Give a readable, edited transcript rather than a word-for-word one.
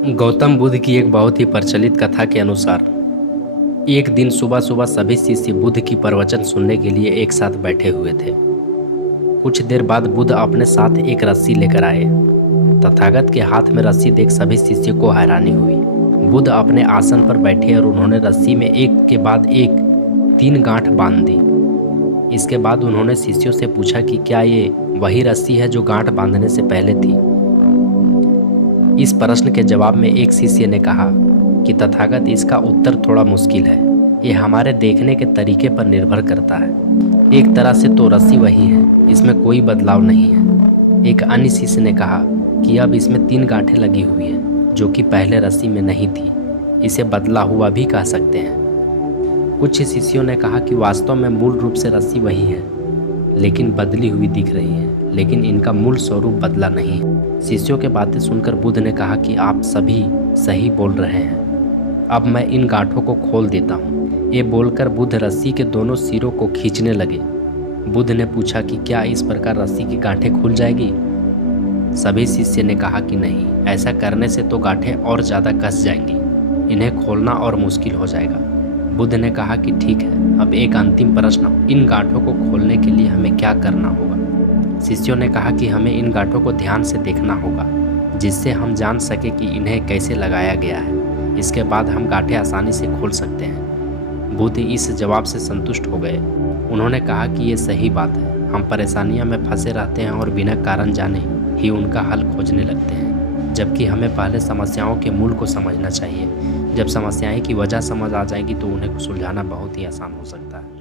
गौतम बुद्ध की एक बहुत ही प्रचलित कथा के अनुसार एक दिन सुबह सुबह सभी शिष्य बुद्ध की प्रवचन सुनने के लिए एक साथ बैठे हुए थे। कुछ देर बाद बुद्ध अपने साथ एक रस्सी लेकर आए। तथागत के हाथ में रस्सी देख सभी शिष्यों को हैरानी हुई। बुद्ध अपने आसन पर बैठे और उन्होंने रस्सी में एक के बाद एक 3 गांठ बांध दी। इसके बाद उन्होंने शिष्यों से पूछा कि क्या ये वही रस्सी है जो गांठ बांधने से पहले थी। इस प्रश्न के जवाब में एक शिष्य ने कहा कि तथागत, इसका उत्तर थोड़ा मुश्किल है। ये हमारे देखने के तरीके पर निर्भर करता है। एक तरह से तो रस्सी वही है, इसमें कोई बदलाव नहीं है। एक अन्य शिष्य ने कहा कि अब इसमें 3 गांठें लगी हुई हैं जो कि पहले रस्सी में नहीं थी। इसे बदला हुआ भी कह सकते हैं। कुछ शिष्यों ने कहा कि वास्तव में मूल रूप से रस्सी वही है, लेकिन बदली हुई दिख रही है, लेकिन इनका मूल स्वरूप बदला नहीं है। शिष्यों के बातें सुनकर बुद्ध ने कहा कि आप सभी सही बोल रहे हैं। अब मैं इन गांठों को खोल देता हूँ। ये बोलकर बुद्ध रस्सी के दोनों सिरों को खींचने लगे। बुद्ध ने पूछा कि क्या इस प्रकार रस्सी की गांठें खुल जाएगी। सभी शिष्य ने कहा कि नहीं, ऐसा करने से तो गांठें और ज़्यादा कस जाएंगी, इन्हें खोलना और मुश्किल हो जाएगा। बुद्ध ने कहा कि ठीक है, अब एक अंतिम प्रश्न, इन गांठों को खोलने के लिए हमें क्या करना होगा। शिष्यों ने कहा कि हमें इन गांठों को ध्यान से देखना होगा, जिससे हम जान सके कि इन्हें कैसे लगाया गया है। इसके बाद हम गांठें आसानी से खोल सकते हैं। बुद्ध इस जवाब से संतुष्ट हो गए। उन्होंने कहा कि ये सही बात है, हम परेशानियों में फंसे रहते हैं और बिना कारण जाने ही उनका हल खोजने लगते हैं, जबकि हमें पहले समस्याओं के मूल को समझना चाहिए। जब समस्याएं की वजह समझ आ जाएगी तो उन्हें सुलझाना बहुत ही आसान हो सकता है।